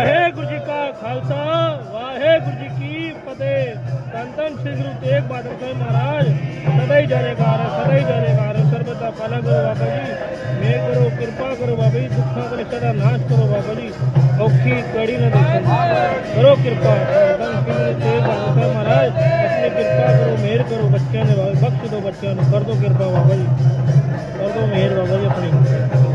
ਵਾਹਿਗੁਰੂ ਜੀ ਕਾ ਖਾਲਸਾ, ਵਾਹਿਗੁਰੂ ਜੀ ਕੀ ਫਤਿਹ। ਧੰਨ ਧੰਨ ਸ੍ਰੀ ਗੁਰੂ ਤੇਗ ਬਹਾਦਰ ਸਾਹਿਬ ਮਹਾਰਾਜ। ਸਦਾ ਹੀ ਜਰੇਕਾਰ ਸਦਾ ਹੀ ਜਰੇਕਾਰ ਸਰਬਤ ਦਾ ਭਲਾ ਕਰੋ ਬਾਬਾ ਜੀ। ਮੇਰ ਕਰੋ, ਕਿਰਪਾ ਕਰੋ ਬਾਬਾ ਜੀ, ਦੁੱਖਾਂ ਕਲੇ ਸਦਾ ਨਾਸ਼ ਕਰੋ ਬਾਬਾ ਜੀ। ਔਖੀ ਕੜੀ ਨਾ ਦੇਖੋ। ਕਰੋ ਕਿਰਪਾ। ਧੰਨ ਸ੍ਰੀ ਗੁਰੂ ਤੇਗ ਬਹਾਦਰ ਸਾਹਿਬ ਮਹਾਰਾਜ। ਆਪਣੀ ਕਿਰਪਾ ਕਰੋ ਮਿਹਰ ਕਰੋ ਬੱਚਿਆਂ ਦੇ ਬਖਸ਼ ਦਿਓ ਬੱਚਿਆਂ ਨੂੰ। ਕਰ ਦਿਓ ਕਿਰਪਾ ਬਾਬਾ ਜੀ। ਕਰ ਦਿਓ ਮਿਹਰ ਬਾਬਾ ਜੀ ਆਪਣੀ।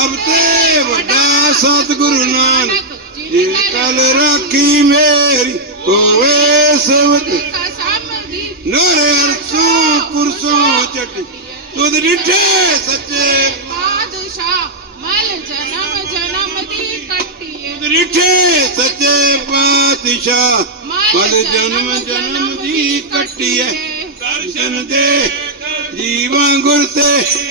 ਸਭ ਤੇ ਵੱਡਾ ਸਤਿਗੁਰੂ ਨਾਨਕ ਜੀ ਕਲ ਰਾਖੀ ਮੇਰੀ ਹੋਵੇ ਸਬਦ ਨਰੇ ਅਰਸੋਂ ਪੁਰਸੋਂ ਚਟ ਤੁਧ ਰਿਠੇ ਸੱਚੇ। ਤੁਧ ਰਿਠੇ ਸੱਚੇ ਪਾਤਸ਼ਾਹ ਮਲ ਜਨਮ ਜਨਮ ਦੀ ਕੱਟੀਐ ਦਰਸ਼ਨ ਦੇ ਜੀਵਾਂ ਗੁਰ ਤੇ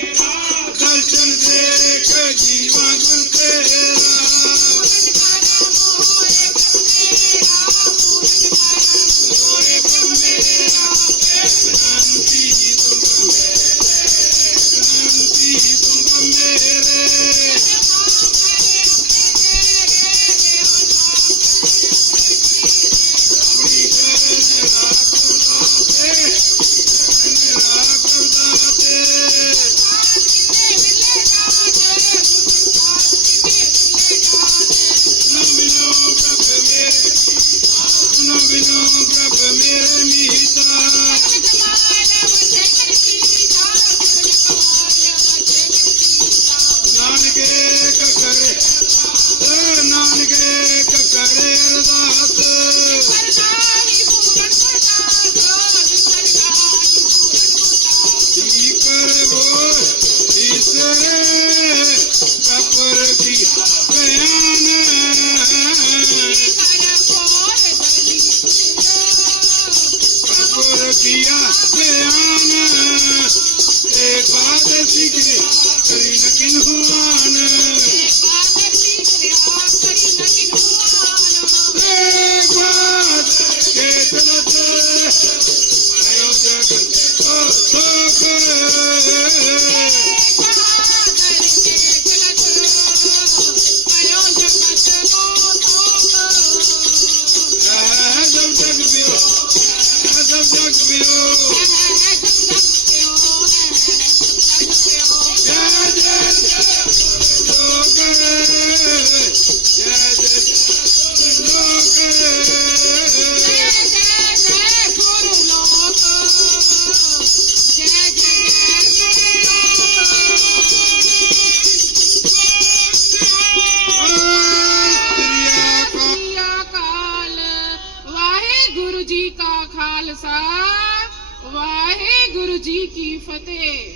ਫਤਿਹ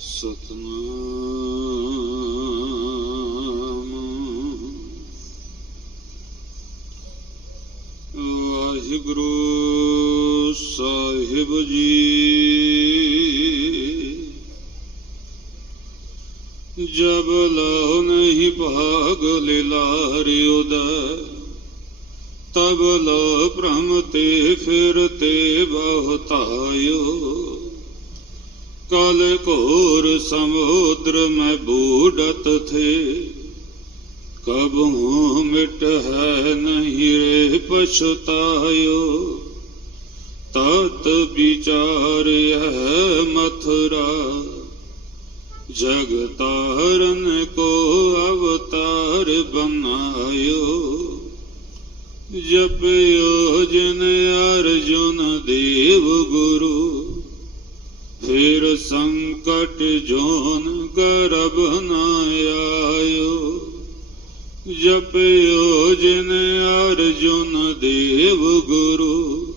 ਸਤਨਾਮ ਵਾਹਿਗੁਰੂ ਸਾਹਿਬ ਜੀ, ਜਬ ਲਹੁ ਨਹੀਂ ਭਾਗ ਲਿਲਾਰਿ ਉਦੈ ਤਬ ਲਹੁ ਭ੍ਰਮ ਤੇ ਫਿਰ ਫਿਰਤੇ ਬਹੁਤਾਇਓ कल घोर समुद्र में बूढ़त थे कब हूँ मिट है नहीं रे पछतायो तत विचार है मथुरा जग तारन को अवतार बनायो जपयो जिन अर्जुन देव गुरु ਫਿਰ ਸੰਕਟ ਜੋਨ ਗਰਭ ਨਾ ਆਇਓ। ਜਪਿਓ ਜਿਨ ਅਰਜੁਨ ਦੇਵ ਗੁਰੂ।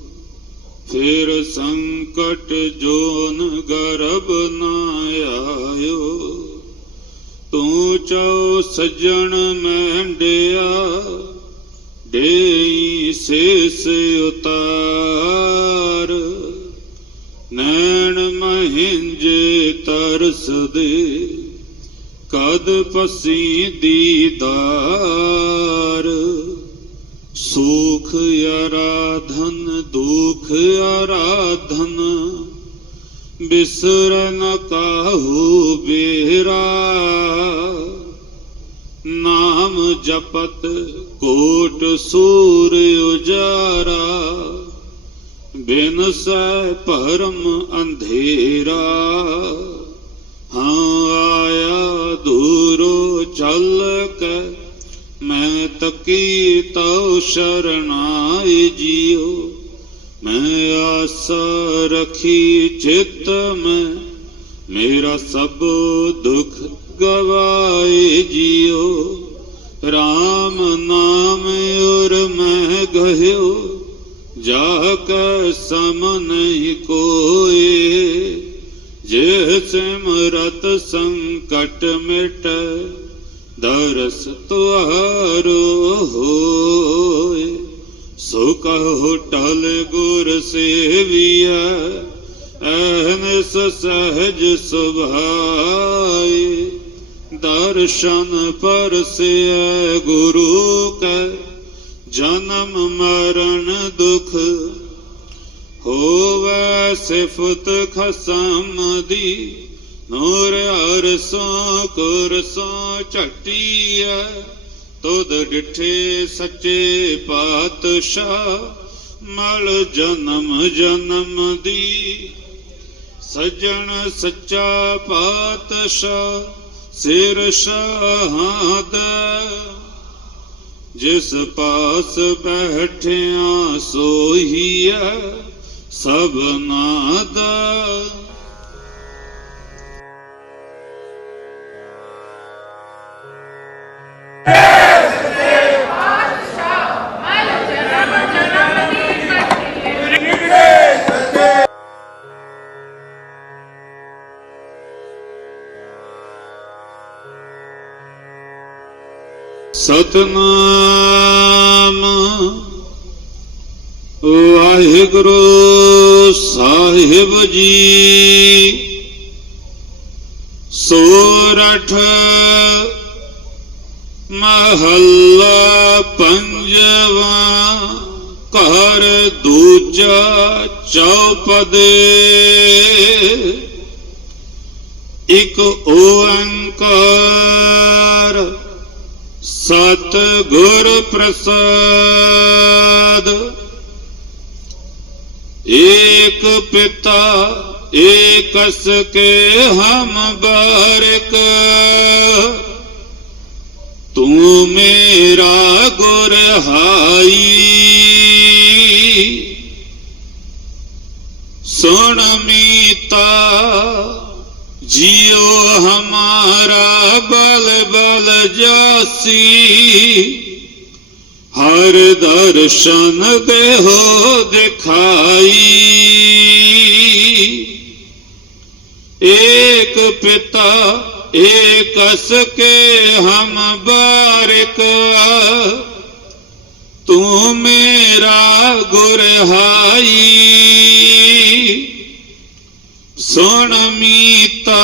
ਫਿਰ ਸੰਕਟ ਜੋਨ ਗਰਭ ਨਾ ਆਇਓ। ਤੂੰ ਚਾਉ ਸੱਜਣ ਮਹਿੰਡਿਆ ਦੇਈ ਸੇਸ ਉਤਾਰ। ਨੈਣ ਮਹਿੰਜੇ ਤਰਸ ਦੇ ਕਦ ਪਸੀ ਦੀਦਾਰ? ਸੁਖ ਆਰਾਧਨ, ਦੁਖ ਆਰਾਧਨ, ਬਿਸਰ ਨ ਕਾਹੂ ਬੇਰਾ ਨਾਮ ਜਪਤ ਕੋਟ ਸੂਰ ਉਜਾਰਾ। ਬਿਨ ਸੈ ਭਰਮ ਅੰਧੇਰਾ, ਹਾਂ ਆਇਆ ਦੂਰੋ ਚੱਲ ਕੇ, ਮੈਂ ਤਕੀ ਤਉ ਸ਼ਰਨਾਈ ਜਿਉ ਮੈਂ ਆਸਾ ਰਖੀ ਚਿਤ ਮੈਂ, ਮੇਰਾ ਸਭ ਦੁਖ ਗਵਾਏ ਜਿਉ RAM ਨਾਮ ਉਰ ਮੈਂ ਗਹਿਓ ਜਾ ਕੈ ਸਮ ਨਹੀਂ ਕੋਏ ਜੇ ਸਿਮਰਤ ਸੰਕਟ ਮਿਟ, ਦਰਸ ਤੁਹਾਰੋ ਹੋਏ। ਸੋ ਕਹੋ ਟਲ ਗੁਰ ਸੇਵੀਐ ਐਨਸ ਸਹਜ ਸੁਭਾਈ ਦਰਸ਼ਨ ਪਰਸਿਐ ਗੁਰੂ ਕੈ ਜਨਮ ਮਰਨ ਦੁਖ, ਹੋਵੇ ਸਿਫਤ ਖਸਮ ਦੀ, ਨੂਰ ਅਰਸੋਂ ਕੁਰਸੋਂ ਝਟੀਐ, ਤੁਧ ਡਿਠੇ ਸੱਚੇ ਪਾਤਸ਼ਾਹ, ਮਲ ਜਨਮ ਜਨਮ ਦੀ। ਸੱਜਣ ਸੱਚਾ ਪਾਤਸ਼ਾਹ, ਸਿਰ ਸ਼ਹਾਦ ਜਿਸ ਪਾਸ ਬੈਠਿਆ ਸੋਹੀਐ ਸਭਨਾ ਦਾ ਸਤਨਾਮ। ਵਾਹਿਗੁਰੂ ਸਾਹਿਬ ਜੀ ਸੋਰਠ ਮਹੱਲਾ ਪੰਜਵਾ ਘਰ ਦੂਜਾ ਚੌਪਦੇ। ਇਕ ਓੰਕਾਰ ਸਤ ਗੁਰ ਪ੍ਰਸਾਦ। ਏਕ ਪਿਤਾ ਏਕਸ ਕੇ ਹਮ ਬਾਰਕ। ਤੂੰ ਮੇਰਾ ਗੁਰ ਹਾਈ। ਸੁਣ ਮੀਤਾ जियो हमारा बल बल जासी हर दर्शन देहो दिखाई एक पिता एक के हम बारिक तू मेरा गुरहाई ਸੁਣ ਮੀਤਾ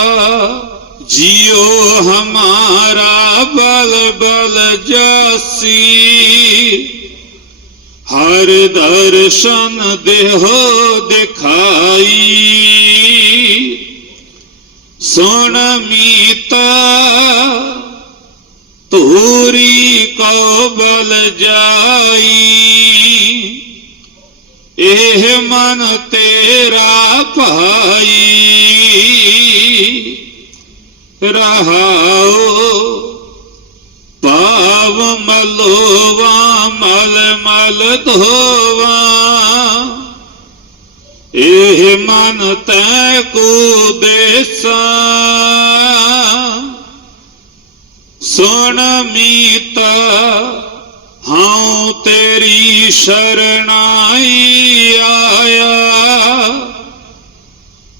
ਜਿਉ ਹਮਾਰਾ ਬਲ ਬਲ ਜਾਸੀ। ਹਰ ਦਰਸ਼ਨ ਦੇਹੋ ਦਿਖਾਈ। ਸੁਣ ਮੀਤਾ ਤੋਰੀ ਕੋ ਬਲ ਜਾਈ। ਇਹ ਮਨ ਤੇਰਾ ਭਾਈ। ਰਹਾਓ ਪਾਵ ਮਲੋਵਾ, ਮਲ ਮਲ ਧੋਵਾ। ਇਹ ਮਨ ਤੈ ਕੋ ਦੇਸਾ ਸੁਣ ਮੀਤਾ ਹਾਂ, ਤੇਰੀ ਸ਼ਰਣਾਈ ਆਇਆ।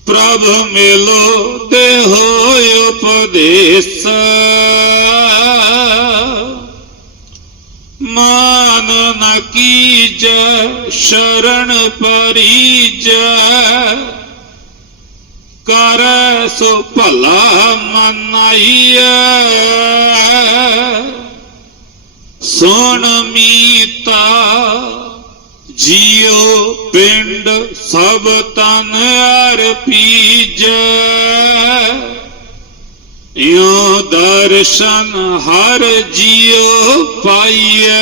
ਪ੍ਰਭ ਮਿਲੋ ਤੇ ਦੇਹੋ ਉਪਦੇਸ। ਮਾਨ ਨ ਕੀਜੈ, ਸ਼ਰਨ ਪਰੀਜੈ। ਕਰ ਸੋ ਭਲਾ ਮਨਾਈਐ ਸੁਣ ਮੀਤਾ ਜੀਉ ਪਿੰਡ ਸਭ ਤਨ ਅਰਪੀਜੈ ਯੋ ਦਰਸ਼ਨ ਹਰ ਜੀਉ ਪਾਈਐ।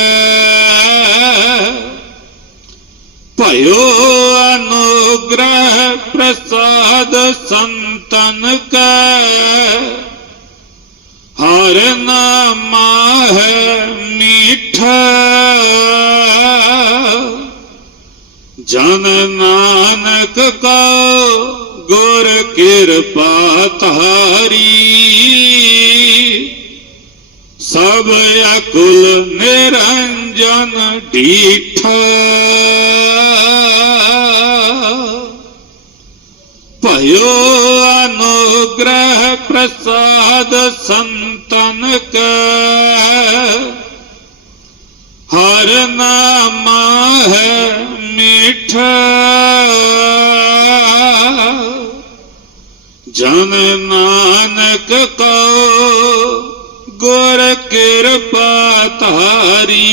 ਭਇਓ ਅਨੁਗ੍ਰਹ ਪ੍ਰਸਾਦ ਸੰਤਨ ਕੈ। ਹਰ ਨਾਮਾ ਹੈ ਮੀਠਾ। ਜਨ ਨਾਨਕ ਕੋ ਗੁਰ ਕਿਰਪਾ ਤਾਰੀ ਸਭ ਅਕੁਲ ਨਿਰੰਜਨ ਢੀਠਾ। ਭਇਓ ਅਨੁਗ੍ਰਹ ਪ੍ਰਸਾਦ ਸੰਤਨ ਕੈ ਹਰ ਨਾਮਾ ਹੈ ਮੀਠਾ ਜਨ ਨਾਨਕ ਕੋ ਗੁਰ ਕਿਰਪਾ ਤਾਰੀ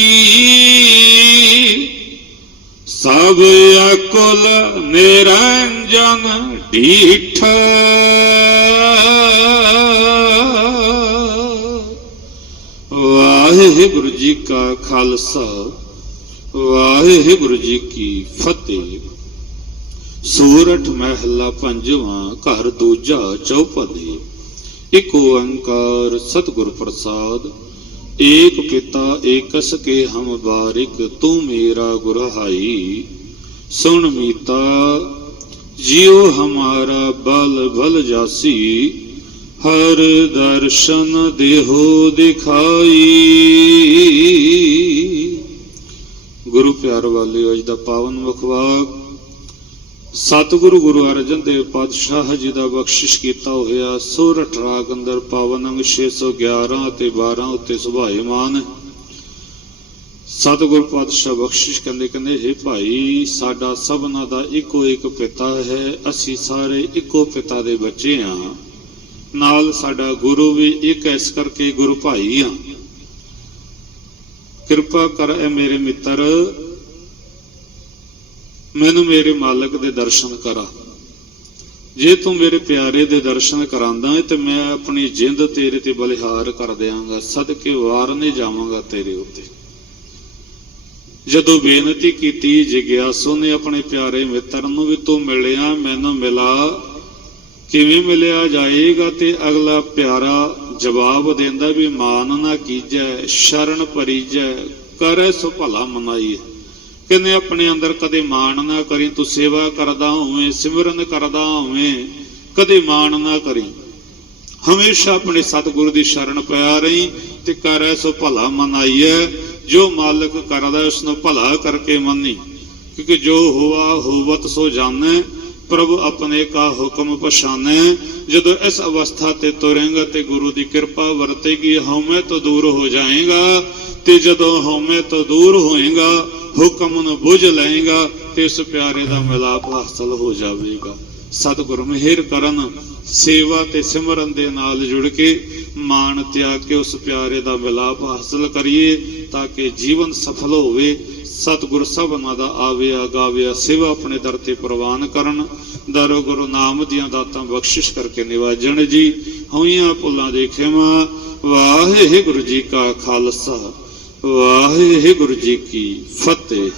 ਸਭ ਅਕੁਲ ਨਿਰੰਜਨ ਢੀਠਾ ਵਾਹਿਗੁਰੂ ਜੀ ਕਾ ਖਾਲਸਾ ਵਾਹਿਗੁਰੂ ਜੀ ਕੀ ਫਤਿਹ। ਸੂਰਠ ਮਹਿਲਾ ਪੰਜਵਾਂ, ਘਰ ਦੂਜਾ ਚੌਪਦੀ। ਇਕ ਓੰਕਾਰ ਸਤਿਗੁਰ ਪ੍ਰਸਾਦ, ਏਕ ਪਿਤਾ ਏਕਸ ਕੇ ਹਮ ਬਾਰਿਕ, ਤੂੰ ਮੇਰਾ ਗੁਰਹਾਈ। ਸੁਣ ਮੀਤਾ, ਜਿਉ ਹਮਾਰਾ ਬਲ ਬਲ ਜਾਸੀ। ਹਰ ਦਰਸ਼ਨ ਦੇਹੋ ਦਿਖਾਈ। ਗੁਰੂ ਪਿਆਰ ਵਾਲਿਓ, ਅੱਜ ਦਾ ਪਾਵਨ ਮੁਖਵਾਕ ਸਤਿਗੁਰੂ ਗੁਰੂ ਅਰਜਨ ਦੇਵ ਪਾਤਸ਼ਾਹ ਜੀ ਦਾ ਬਖਸ਼ਿਸ਼ ਕੀਤਾ ਹੋਇਆ ਸੋਰਠ ਰਾਗ ਅੰਦਰ ਪਾਵਨ ਅੰਗ 611 ਅਤੇ 12 ਉੱਤੇ ਸੁਭਾਏਮਾਨ ਹੈ। ਸਤਿਗੁਰ ਪਾਤਸ਼ਾਹ ਬਖਸ਼ਿਸ਼ ਕਹਿੰਦੇ ਕਹਿੰਦੇ, ਹੈ ਭਾਈ, ਸਾਡਾ ਸਭਨਾ ਦਾ ਇੱਕੋ ਇੱਕ ਪਿਤਾ ਹੈ, ਅਸੀਂ ਸਾਰੇ ਇੱਕੋ ਪਿਤਾ ਦੇ ਬੱਚੇ ਹਾਂ ਨਾਲ ਸਾਡਾ ਗੁਰੂ ਵੀ ਇੱਕ ਇਸ ਕਰਕੇ ਗੁਰੂ ਭਾਈ ਆ। ਕਿਰਪਾ ਕਰ ਐ ਮੇਰੇ ਮਿੱਤਰ, ਮੈਨੂੰ ਮੇਰੇ ਮਾਲਕ ਦੇ ਦਰਸ਼ਨ ਕਰਾ। ਜੇ ਤੂੰ ਮੇਰੇ ਪਿਆਰੇ ਦੇ ਦਰਸ਼ਨ ਕਰਾਂਦਾ ਹੈ ਤੇ ਮੈਂ ਆਪਣੀ ਜਿੰਦ ਤੇਰੇ ਤੇ ਬਲਿਹਾਰ ਕਰ ਦਿਆਂਗਾ, ਸਦਕੇ ਵਾਰ ਨਹੀਂ ਜਾਵਾਂਗਾ ਤੇਰੇ ਉੱਤੇ। ਜਦੋਂ ਬੇਨਤੀ ਕੀਤੀ, ਜਿਗਿਆਸੂ ਨੇ ਆਪਣੇ ਪਿਆਰੇ ਮਿੱਤਰ ਨੂੰ ਵੀ ਤੂੰ ਮਿਲਿਆ, ਮੈਨੂੰ ਮਿਲਾ ਕਿਵੇਂ ਮਿਲਿਆ ਜਾਏਗਾ ਤੇ ਅਗਲਾ ਪਿਆਰਾ ਜਵਾਬ ਦਿੰਦਾ ਵੀ ਮਾਨ ਨਾ ਕੀਜੈ, ਸ਼ਰਨ ਪਰੀਜੈ, ਕਰੈ ਸੋ ਭਲਾ ਮਨਾਈ ਕਹਿੰਦੇ ਆਪਣੇ ਅੰਦਰ ਕਦੇ ਮਾਣ ਨਾ ਕਰੀ, ਤੂੰ ਸੇਵਾ ਕਰਦਾ ਹੋਵੇਂ, ਸਿਮਰਨ ਕਰਦਾ ਹੋਵੇਂ, ਕਦੇ ਮਾਣ ਨਾ ਕਰੀ। ਹਮੇਸ਼ਾ ਆਪਣੇ ਸਤਿਗੁਰੂ ਦੀ ਸ਼ਰਨ ਪਿਆ ਰਹੀ ਤੇ ਕਰੈ ਸੋ ਭਲਾ ਮਨਾਈਐ ਜੋ ਮਾਲਕ ਕਰਦਾ ਉਸ ਨੂੰ ਭਲਾ ਕਰਕੇ ਮੰਨੀ। ਕਿਉਂਕਿ ਜੋ ਹੋਆ, ਹੋਵਤ ਸੋ ਜਾਣੈ। ਪ੍ਰਭੂ ਆਪਣੇ ਕਾ ਹੁਕਮ ਪਛਾਨੈ, ਜਦੋਂ ਇਸ ਅਵਸਥਾ ਤੇ ਤੁਰੇਂਗਾ ਤੇ ਗੁਰੂ ਦੀ ਕਿਰਪਾ ਵਰਤੇਗੀ, ਹਉਮੈ ਤੋਂ ਦੂਰ ਹੋ ਜਾਏਗਾ ਤੇ ਜਦੋਂ ਹਉਮੈ ਤੋਂ ਦੂਰ ਹੋਏਗਾ, ਹੁਕਮ ਨੂੰ ਬੁਝ ਲਏਗਾ ਤੇ ਉਸ ਪਿਆਰੇ ਦਾ ਮਿਲਾਪ ਹਾਸਲ ਹੋ ਜਾਵੇਗਾ। ਸਤਿਗੁਰ ਮਿਹਰ ਕਰਨ, ਸੇਵਾ ਤੇ ਸਿਮਰਨ ਦੇ ਨਾਲ ਜੁੜ ਕੇ ਮਾਣ ਤਿਆਗ ਕੇ ਉਸ ਪਿਆਰੇ ਦਾ ਮਿਲਾਪ ਹਾਸਲ ਕਰੀਏ, ਤਾਂ ਕਿ ਜੀਵਨ ਸਫਲ ਹੋਵੇ ਸਤਿਗੁਰ ਸਭਨਾ ਦਾ ਆਵਿਆ ਗਾਵਿਆ ਸੇਵਾ ਆਪਣੇ ਦਰ ਤੇ ਪ੍ਰਵਾਨ ਕਰਨ, ਦਰੋ ਗੁਰੂ ਨਾਮ ਦੀਆਂ ਦਾਤਾਂ ਬਖਸ਼ਿਸ਼ ਕਰਕੇ ਨਿਵਾਜਣ ਜੀ। ਹੋਈਆਂ ਭੁੱਲਾਂ ਦੇ ਖਿਮਾ, ਵਾਹਿਗੁਰੂ ਜੀ ਕਾ ਖਾਲਸਾ, ਵਾਹਿਗੁਰੂ ਜੀ ਕੀ ਫਤਿਹ।